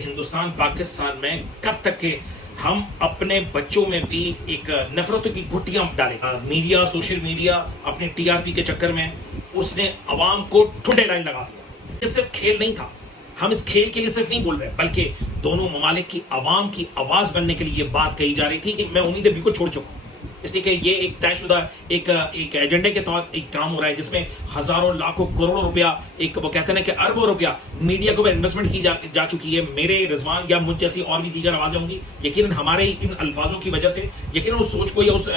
हिंदुस्तान पाकिस्तान में कब तक के हम अपने बच्चों में भी एक नफरतों की गुटियां डालें। मीडिया, सोशल मीडिया अपने टीआरपी के चक्कर में उसने अवाम को ठुड्डे लाइन लगा दिया। ये सिर्फ खेल नहीं था, हम इस खेल के लिए सिर्फ नहीं बोल रहे, बल्कि दोनों ममालिक की अवाम की आवाज बनने के लिए ये बात कही जा रही थी कि मैं उम्मीदें बिल्कुल छोड़ चुका हूं। इसलिए कि ये एक तयशुदा एक एजेंडे के तौर एक काम हो रहा है जिसमें हजारों लाखों करोड़ों रुपया, एक वो कहते हैं कि अरबों रुपया मीडिया को इन्वेस्टमेंट की जा चुकी है। मेरे रिजवान या मुझ जैसी और भी दीगर आवाजें होंगी, यकीनन हमारे इन अल्फाजों की वजह से यकीनन उस सोच को या उस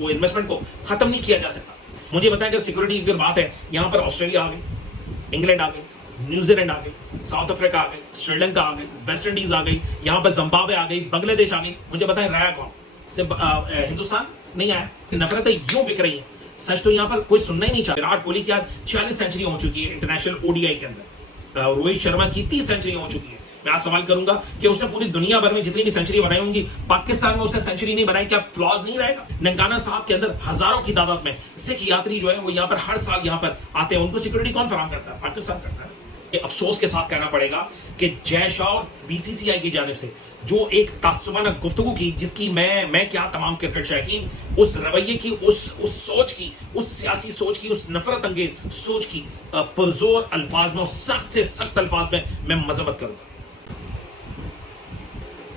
वो इन्वेस्टमेंट को खत्म नहीं किया जा सकता। मुझे बताएं कि सिक्योरिटी की अगर बात है, यहाँ पर ऑस्ट्रेलिया आ गई, इंग्लैंड आ गई, न्यूजीलैंड आ गई, साउथ अफ्रीका आ गई, श्रीलंका आ गई, वेस्ट इंडीज आ गई, यहाँ पर जिम्बाब्वे आ गई, बांग्लादेश आ गई। मुझे बताएं रहा कौन? सिर्फ हिंदुस्तान नहीं आया। नफरतें यूं बिक रही हैं, सच तो यहाँ पर कोई सुनना ही नहीं चाहता। विराट कोहली की आज 46 सेंचुरी हो चुकी है इंटरनेशनल ओडीआई के अंदर। रोहित शर्मा की 30 सेंचुरी हो चुकी है। मैं आज सवाल करूंगा कि उसने पूरी दुनिया भर में जितनी भी सेंचुरी बनाई होंगी, पाकिस्तान में उसने सेंचुरी नहीं बनाई, क्या फ्लॉज नहीं रहेगा? ननकाना साहब के अंदर हजारों की तादाद में सिख यात्री जो है वो यहाँ पर हर साल यहाँ पर आते हैं। उनको सिक्योरिटी कौन फराहम करता है? पाकिस्तान करता है। अफसोस के साथ कहना पड़ेगा कि जय शाह और बीसीसीआई की जानिब से जो एक तासुबाना गुफ्तगू की, जिसकी मैं क्या तमाम क्रिकेट शौकीन उस रवैये की, उस सोच की, उस सियासी सोच की, उस नफरत अंगेज सोच की पुरजोर अल्फाज में, सख्त से सख्त अल्फाज में मैं मजम्मत करूंगा।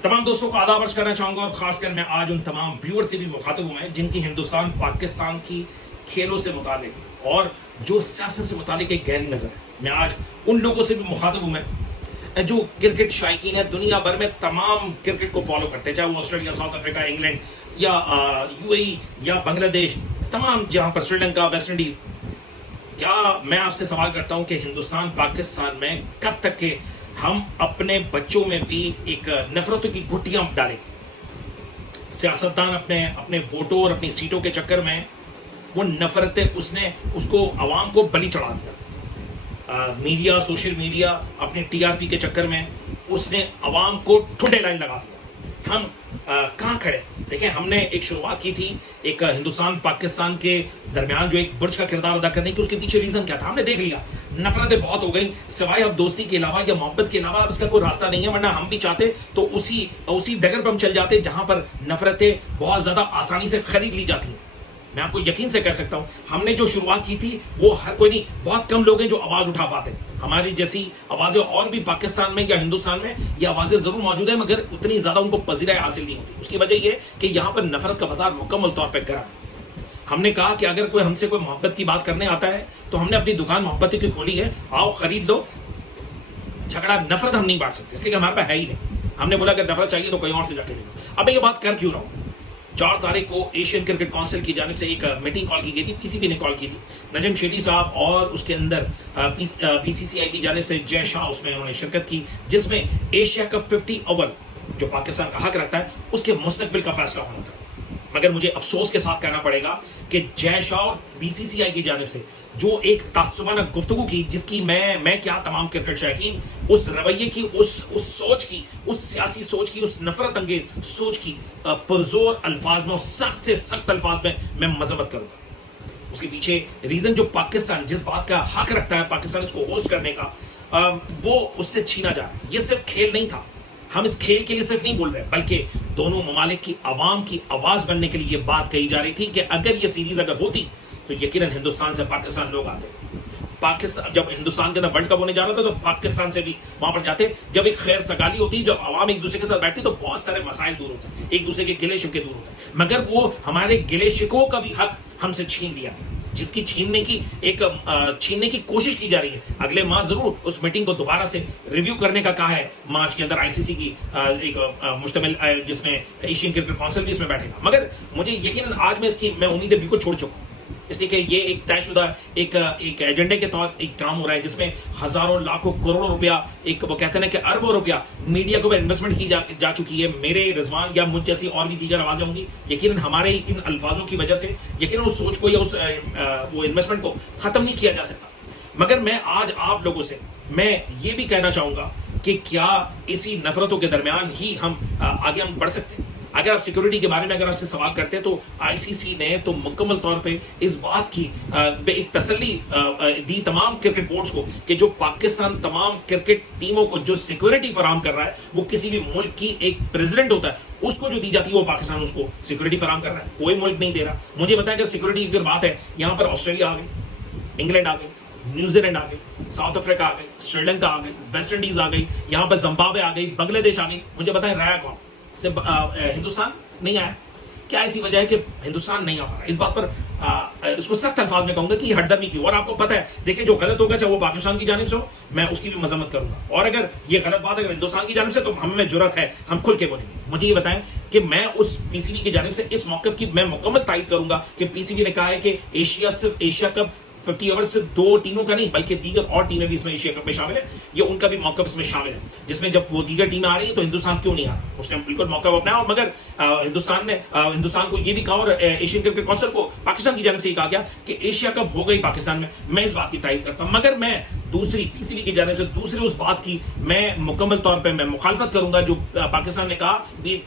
तमाम दोस्तों को आदाब अर्ज करना चाहूंगा और खासकर मैं आज उन तमाम व्यूअर से भी मुखातिब हुए हैं जिनकी हिंदुस्तान पाकिस्तान की खेलों से मुतालिक और जो सियासत से मुतालिक एक गहरी नजर है। मैं आज उन लोगों से भी मुखातिब हूं मैं जो क्रिकेट शायकीन है, दुनिया भर में तमाम क्रिकेट को फॉलो करते हैं, चाहे वो ऑस्ट्रेलिया, साउथ अफ्रीका, इंग्लैंड या यूएई या बांग्लादेश, तमाम जहां पर श्रीलंका, वेस्ट इंडीज। क्या मैं आपसे सवाल करता हूं कि हिंदुस्तान पाकिस्तान में कब तक के हम अपने बच्चों में भी एक नफरतों की गुटियां डालें? सियासतदान अपने वोटों और अपनी सीटों के चक्कर में वो नफरतें उसने उसको अवाम को बलि चढ़ा दिया। मीडिया, सोशल मीडिया अपने टीआरपी के चक्कर में उसने अवाम को ठुड्डे लाइन लगा दिया। हम कहाँ खड़े? देखें, हमने एक शुरुआत की थी एक हिंदुस्तान पाकिस्तान के दरमियान जो एक बुर्ज का किरदार अदा करने की, उसके पीछे रीजन क्या था हमने देख लिया। नफरतें बहुत हो गई, सिवाय अब दोस्ती के अलावा या मोहब्बत के अलावा अब इसका कोई रास्ता नहीं है। वरना हम भी चाहते तो उसी डगर पर हम चल जाते जहां पर नफरतें बहुत ज्यादा आसानी से खरीद ली जाती हैं। मैं आपको यकीन से कह सकता हूं, हमने जो शुरुआत की थी वो हर कोई नहीं, बहुत कम लोग हैं जो आवाज उठा पाते। हमारी जैसी आवाजें और भी पाकिस्तान में या हिंदुस्तान में ये आवाजें जरूर मौजूद है, मगर उतनी ज्यादा उनको पजीराई हासिल नहीं होती। उसकी वजह यह कि यहाँ पर नफरत का बाजार मुकम्मल तौर पर गर्म है। हमने कहा कि अगर कोई हमसे कोई मोहब्बत की बात करने आता है तो हमने अपनी दुकान मोहब्बत की खोली है, आओ खरीद लो। झगड़ा, नफरत हम नहीं बांट सकते, इसलिए हमारे पास है ही नहीं। हमने बोला अगर नफरत चाहिए तो कहीं और से जाके ले लो। अब मैं ये बात कर क्यों रहा हूं? 4 तारीख को एशियन क्रिकेट काउंसिल की जानिब से एक मीटिंग कॉल की गई थी, पीसीबी ने कॉल की थी। नजम शेट्टी साहब और उसके अंदर बीसीसीआई की जानिब से जय शाह उसमें उन्होंने शिरकत की, जिसमें एशिया कप 50 ओवर जो पाकिस्तान का हक रखता है उसके मुस्तकबिल का फैसला होना था। मगर मुझे अफसोस के साथ कहना पड़ेगा कि जय शाह और बीसीसीआई की जानिब से जो एक तासुबाना गुफ्तगू की, जिसकी मैं क्या तमाम क्रिकेट शौकीन उस रवैये की, उस सोच की, उस सियासी सोच की, उस नफरत अंगेज सोच की पुरजोर अल्फाज में, सख्त से सख्त अल्फाज में मैं मजम्मत करूंगा। उसके पीछे रीजन जो पाकिस्तान जिस बात का हक रखता है पाकिस्तान इसको होस्ट करने का, वो उससे छीना जा रहा है। ये सिर्फ खेल नहीं था, हम इस खेल के लिए सिर्फ नहीं बोल रहे, बल्कि दोनों ममालिक की अवाम की आवाज बनने के लिए ये बात कही जा रही थी कि अगर ये सीरीज अगर होती तो यकीनन हिंदुस्तान से पाकिस्तान लोग आते। पाकिस्तान जब हिंदुस्तान के अंदर वर्ल्ड कप होने जा रहा था तो पाकिस्तान से भी वहां पर जाते। जब एक खैर सगाली होती, जब आवाम एक दूसरे के साथ बैठती तो बहुत सारे मसाइल दूर होते हैं, एक दूसरे के गिले शिकवे दूर होते हैं। मगर वो हमारे गिले शिकवों का भी हक हमसे छीन लिया, जिसकी छीनने की कोशिश की जा रही है। अगले माह जरूर उस मीटिंग को दोबारा से रिव्यू करने का कहा है मार्च के अंदर आईसीसी की एक मुश्तमिल, जिसमें एशियन क्रिकेट काउंसिल भी इसमें बैठेगा। मगर मुझे यकीनन आज मैं उम्मीदें बिल्कुल छोड़ चुका हूं, इसलिए कि ये एक तयशुदा एक एजेंडे के तौर एक काम हो रहा है जिसमें हजारों लाखों करोड़ों रुपया, एक वो कहते हैं कि अरबों रुपया मीडिया को इन्वेस्टमेंट की जा चुकी है। मेरे रिजवान या मुझ जैसी और भी दीगर आवाजें होंगी, यकीनन हमारे इन अल्फाजों की वजह से यकीनन उस सोच को या उस वो इन्वेस्टमेंट को खत्म नहीं किया जा सकता। मगर मैं आज आप लोगों से मैं ये भी कहना चाहूंगा कि क्या इसी नफरतों के दरमियान ही हम आगे बढ़ सकते हैं? अगर आप सिक्योरिटी के बारे में अगर आपसे सवाल करते हैं तो आईसीसी ने तो मुकम्मल तौर पे इस बात की एक तसल्ली दी तमाम क्रिकेट बोर्ड्स को कि जो पाकिस्तान तमाम क्रिकेट टीमों को जो सिक्योरिटी फराहम कर रहा है वो किसी भी मुल्क की एक प्रेसिडेंट होता है उसको जो दी जाती है वो पाकिस्तान उसको सिक्योरिटी फराहम कर रहा है, कोई मुल्क नहीं दे रहा। मुझे बताएं अगर सिक्योरिटी की अगर बात है, यहाँ पर ऑस्ट्रेलिया आ गई, इंग्लैंड आ गई, न्यूजीलैंड आ गई, साउथ अफ्रीका आ गई, श्रीलंका आ गई, वेस्ट इंडीज आ गई, यहाँ पर जिम्बाब्वे आ गई, बांग्लादेश आ गई। मुझे बताएं रहा कौन? सिर्फ हिंदुस्तान नहीं आया। क्या ऐसी वजह है कि हिंदुस्तान नहीं आ पा रहा? इस बात पर इसको सख्त अल्फाज में कहूंगा कि हटदर्मी की। और आपको पता है, देखिए जो गलत होगा चाहे वो पाकिस्तान की जानिब से हो, मैं उसकी भी मजम्मत करूंगा। और अगर ये गलत बात अगर हिंदुस्तान की जानिब से तो हमें जरूरत है, हम खुल के बोलेंगे। मुझे ये बताएं कि मैं उस पीसीबी की जानिब से इस मौकफ की मैं मुकम्मल तायद करूंगा कि पीसीबी ने कहा है कि सिर्फ एशिया कप 50 ओवर से 2 टीमों का नहीं बल्कि दीगर और टीमें भी इसमें एशिया कप में शामिल है। ये उनका भी मौकफ इसमें शामिल है, जिसमें जब वो दीगर टीमें आ रही है तो हिंदुस्तान क्यों नहीं आ रहा? उसने बिल्कुल मौका अपनाया। और मगर हिंदुस्तान को ये भी कहा और एशियन क्रिकेट काउंसिल को पाकिस्तान की जानिब से कहा गया कि एशिया कप हो गई पाकिस्तान में। मैं इस बात की तायद करता हूं, मगर मैं दूसरी पीसीबी की जानिब से दूसरी उस बात की मैं मुकम्मल तौर पर मैं मुखालफत करूंगा जो पाकिस्तान ने कहा,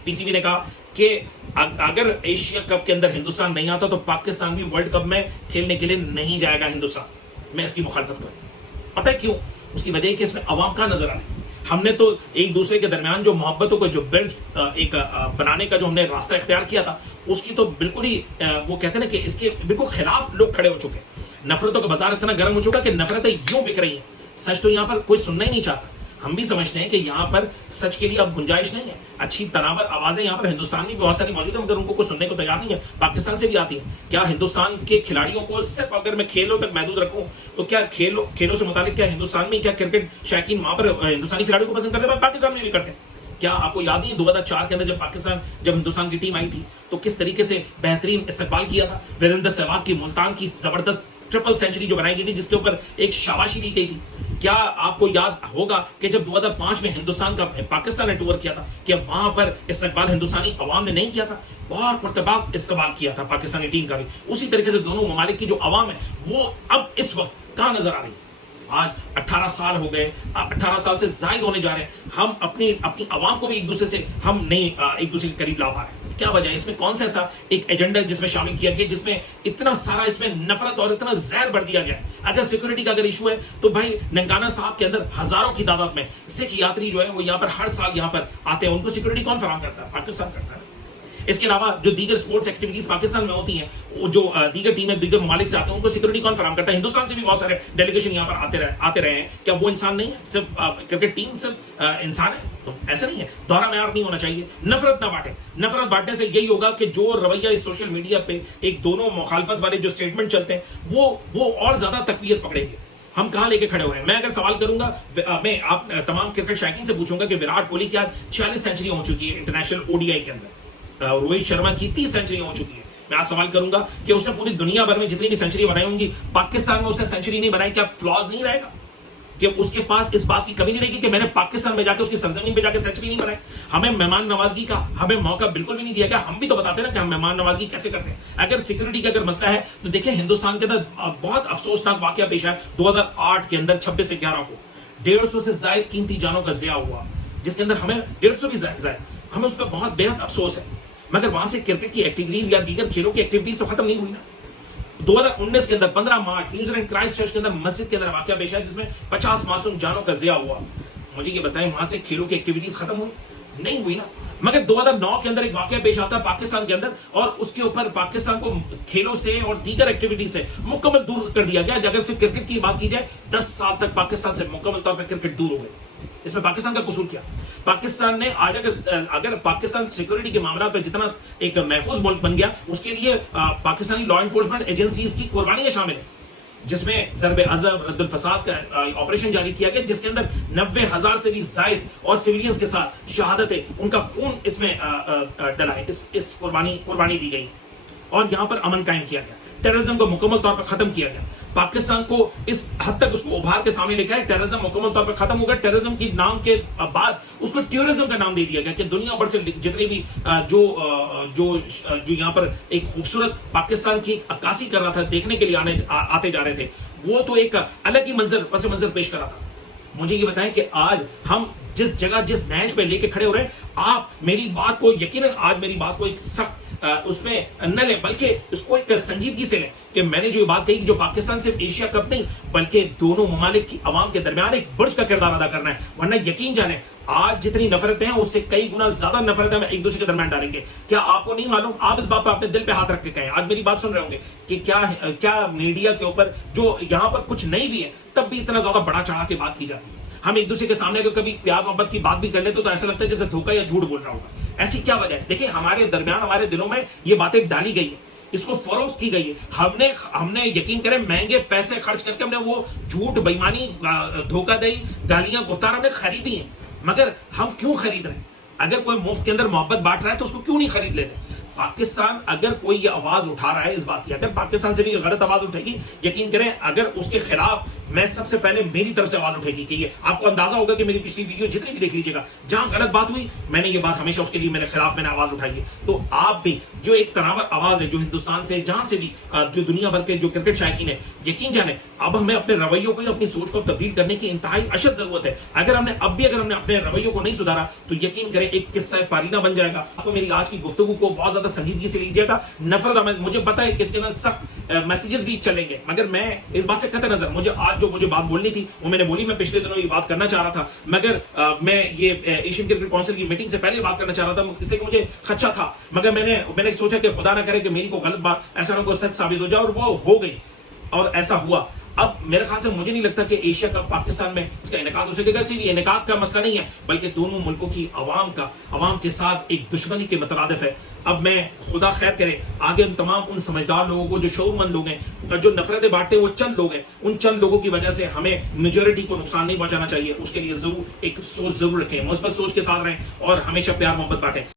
पीसीबी ने कहा कि अगर एशिया कप के अंदर हिंदुस्तान नहीं आता तो पाकिस्तान भी वर्ल्ड कप में खेलने के लिए नहीं जाएगा हिंदुस्तान। मैं इसकी मुखालफत करूं। पता है क्यों? उसकी वजह है कि इसमें अवाम का नजर आने। हमने तो एक दूसरे के दरमियान जो मोहब्बतों को जो ब्रिज एक बनाने का जो हमने रास्ता इख्तियार किया था, उसकी तो बिल्कुल ही वो कहते हैं ना कि इसके बिल्कुल खिलाफ लोग खड़े हो चुके हैं। नफरतों का बाजार इतना गर्म हो चुका कि नफरतें यूं बिक रही हैं। सच तो यहां पर कोई सुनना ही नहीं चाहता। हम भी समझते हैं कि यहाँ पर सच के लिए अब गुंजाइश नहीं है। अच्छी तनावर आवाजें यहाँ पर हिंदुस्तान में बहुत सारी मौजूद है, मगर उनको कोई सुनने को तैयार नहीं है। पाकिस्तान से भी आती है। क्या हिंदुस्तान के खिलाड़ियों को सिर्फ अगर मैं खेलों तक महदूद रखूं तो क्या खेलों से मुतालिक क्या हिंदुस्तान में क्या क्रिकेट शौकीन वहां पर हिंदुस्तानी खिलाड़ियों को पसंद करते हैं? पाकिस्तान में भी करते हैं। क्या आपको याद नहीं 2004 के अंदर जब हिंदुस्तान की टीम आई थी तो किस तरीके से बेहतरीन इस्तेमाल किया था? वीरेंद्र सहवाग की मुल्तान की जबरदस्त ट्रिपल सेंचुरी जो बनाई गई थी, जिसके ऊपर एक शाबाशी दी गई थी। क्या आपको याद होगा कि जब 2005 में हिंदुस्तान का पाकिस्तान ने टूर किया था कि वहां पर इस्तेमाल हिंदुस्तानी अवाम ने नहीं किया था, बहुत मरतबा इस्तेमाल किया था पाकिस्तानी टीम का भी। उसी तरीके से दोनों ममालिक की जो अवाम है वो अब इस वक्त कहां नजर आ रही है? आज 18 साल हो गए, 18 साल से जायद होने जा रहे हैं। हम अपनी अवाम को भी एक दूसरे से हम नहीं एक दूसरे के करीब ला पा रहे हैं। क्या वजह है? इसमें कौन सा ऐसा एक एजेंडा जिसमें शामिल किया गया, जिसमें इतना सारा इसमें नफरत और इतना जहर बढ़ दिया गया है? अगर सिक्योरिटी का अगर इशू है तो भाई ननकाना साहब के अंदर हजारों की तादाद में सिख यात्री जो है वो यहाँ पर हर साल यहाँ पर आते हैं। उनको सिक्योरिटी कौन फराहम करता है? पाकिस्तान करता है। इसके अलावा जो दीगर स्पोर्ट्स एक्टिविटीज पाकिस्तान में होती हैं, जो दीगर टीमें दीगर ममालिक से आते हैं, उनको सिक्योरिटी कौन फराहम करता है? हिंदुस्तान से भी बहुत सारे डेलीगेशन यहाँ पर आते रहे हैं। क्या वो इंसान नहीं है? सिर्फ क्रिकेट टीम सिर्फ इंसान है? तो ऐसा नहीं है। दोहरा मेयार नहीं होना चाहिए। नफरत ना बांटे। नफरत बांटने से यही होगा कि जो रवैया इस सोशल मीडिया पे एक दोनों मुखालफत वाले जो स्टेटमेंट चलते हैं वो और ज्यादा तकवीयत पकड़ेंगे। हम कहां लेके खड़े हो रहे हैं? मैं अगर सवाल करूंगा, मैं आप तमाम क्रिकेट शौकीन से पूछूंगा कि विराट कोहली की आज 46 सेंचुरी हो चुकी है इंटरनेशनल ओडीआई के अंदर। रोहित शर्मा की 30 सेंचुरी हो चुकी है। मैं आज सवाल करूंगा कि उसने पूरी दुनिया भर में जितनी भी सेंचुरी बनाई होंगी, पाकिस्तान में उसने सेंचुरी नहीं बनाई, क्या फ्लॉज नहीं रहेगा? कि उसके पास इस बात की कमी नहीं रहेगी कि मैंने पाकिस्तान में जाकर उसकी सरजमीन पे जाकर सेंचुरी नहीं बनाई? हमें मेहमान नवाजगी का हमें मौका बिल्कुल भी नहीं दिया गया। हम भी तो बताते ना कि हम मेहमान नवाजगी कैसे करते हैं। अगर सिक्योरिटी का अगर मसला है तो देखिए हिंदुस्तान के अंदर बहुत अफसोसनाक वाकया पेश आया 2008 के अंदर 26/11 को 150 से ज्यादा कीमती जानों का ज़िया हुआ, जिसके अंदर हमें 150 भी ज्यादा, हमें उस पर बहुत बेहद अफसोस है। मगर वहां से क्रिकेट की एक्टिविटीज या दीगर खेलों की एक्टिविटीज तो खत्म नहीं हुई ना। 2019 के अंदर 15 मार्च न्यूजीलैंड क्राइस्टचर्च के अंदर मस्जिद के अंदर वाकया पेश है जिसमें 50 मासूम जानों का ज़िया हुआ। मुझे ये बताएं वहां से खेलों की एक्टिविटीज खत्म हुई? नहीं हुई ना। मगर 2009 के अंदर एक वाकया पेश आता है पाकिस्तान के अंदर और उसके ऊपर पाकिस्तान को खेलों से और दीगर एक्टिविटीज से मुकम्मल दूर कर दिया गया। अगर सिर्फ क्रिकेट की बात की जाए 10 साल तक पाकिस्तान से मुकम्मल तौर पर क्रिकेट दूर हो गई। इसमें पाकिस्तान का कसूर क्या? पाकिस्तान ने आज अगर पाकिस्तान सिक्योरिटी के मामला पे जितना एक महफूज मुल्क बन गया, उसके लिए पाकिस्तानी लॉ एनफोर्समेंट एजेंसीज की कुर्बानियां शामिल है, जिसमें ज़रब अज़ब रद्दुल फसाद का ऑपरेशन जारी किया गया, जिसके अंदर 90,000 से भी जायद और सिविलियंस के साथ शहादतें, उनका खून इसमें डला है। इस कुर्बानी दी गई और यहां पर अमन कायम किया गया। टेररिज्म को मुकम्मल तौर पर खत्म किया गया। पाकिस्तान को इस हद तक उसको उभार के सामने लेकर टेररिज्म मुकम्मल तौर पर खत्म हो गया। टेररिज्म की नाम के बाद उसको टूरिज्म का नाम दे दिया गया कि दुनिया भर से जितने भी जो यहाँ पर एक खूबसूरत पाकिस्तान की अक्कासी कर रहा था, देखने के लिए आते जा रहे थे, वो तो एक अलग ही पस मंजर पेश कर रहा था। मुझे ये बताएं कि आज हम जिस जगह जिस मैच पे लेके खड़े हो रहे हैं, आप मेरी बात को यकीनन आज मेरी बात को एक सख्त उसमें न लें, बल्कि उसको एक संजीदगी से लें कि मैंने जो बात कही कि जो पाकिस्तान सिर्फ एशिया कप नहीं बल्कि दोनों ममालिक की आवाम के दरमियान एक बुर्ज का किरदार अदा करना है। वरना यकीन जाने आज जितनी नफरतें हैं उससे कई गुना ज्यादा नफरतें हम एक दूसरे के दरमियान डालेंगे। क्या आपको नहीं मालूम? आप इस बात पर अपने दिल पे हाथ रख के कहें, आज मेरी बात सुन रहे होंगे कि क्या मीडिया के ऊपर जो यहां पर कुछ नहीं भी है तब भी इतना ज्यादा बड़ा चढ़ा के बात की जाती है। हम एक दूसरे के सामने अगर कभी प्यार मोहब्बत की बात भी कर लेते तो ऐसा लगता है जैसे धोखा या झूठ बोल रहा होगा। ऐसी क्या वजह है? देखिए, हमारे दरमियान हमारे दिलों में ये बातें डाली गई है, इसको फरोख्त की गई है। हमने यकीन करें महंगे पैसे खर्च करके हमने वो झूठ, बेईमानी, धोखाधड़ी, गालियां, गुफ्तार हमने खरीदी है। मगर हम क्यों खरीद रहे हैं? अगर कोई मुफ्त के अंदर मोहब्बत बांट रहा है तो उसको क्यों नहीं खरीद लेते? पाकिस्तान अगर कोई ये आवाज उठा रहा है इस बात की, अगर पाकिस्तान से भी गलत आवाज उठेगी, यकीन करें अगर उसके खिलाफ मैं सबसे पहले मेरी तरफ से आवाज उठेगी कि ये आपको अंदाजा होगा कि मेरी पिछली वीडियो जितनी भी देख लीजिएगा, जहां गलत बात हुई मैंने ये बात हमेशा उसके लिए मेरे खिलाफ मैंने आवाज उठाई है। तो आप भी जो एक तनावर आवाज है जो हिंदुस्तान से जहां से भी जो दुनिया भर के जो क्रिकेट शायकीन है, यकीन जाने अब हमें अपने रवैयों को, अपनी सोच को तब्दील करने की इंतहाई अशद जरूरत है। अगर हमने अपने रवैयों को नहीं सुधारा तो यकीन करें एक किस्सा पारीना बन जाएगा। आपको मेरी आज की गुफ्तगू को बहुत ज्यादा संजीदगी से लीजिएगा। नफरत, मुझे पता है कि इसके अंदर सख्त मैसेजेस भी चलेंगे, मगर मैं इस बात से कतई नजर, मुझे बात बोलनी थी वो मैंने बोली। मैं पिछले दिनों ये बात करना चाह रहा था, मगर मैं ये एशियन क्रिकेट काउंसिल की मीटिंग से पहले बात करना चाह रहा था, इसलिए मुझे खदशा था। मगर मैंने सोचा कि खुदा ना करे कि मेरी को गलत बात ऐसा ना को सच साबित हो जाए, और वो हो गई और ऐसा हुआ। अब मेरे ख्याल से मुझे नहीं लगता कि एशिया कप पाकिस्तान में इसका इनेकाद हो सकेगा। सिर्फ ये इनेकाद का मसला नहीं है बल्कि दोनों मुल्कों की आवाम के साथ एक दुश्मनी के मुतरादिफ है। अब मैं खुदा खैर करे आगे उन समझदार लोगों को, जो शऊरमंद लोग हैं, जो नफरतें बांटते हैं वो चंद लोग हैं, उन चंद लोगों की वजह से हमें मेजॉरिटी को नुकसान नहीं पहुंचाना चाहिए। उसके लिए जरूर एक सोच जरूर रखें, मुस्बत सोच के साथ रहें और हमेशा प्यार मोहब्बत बांटें।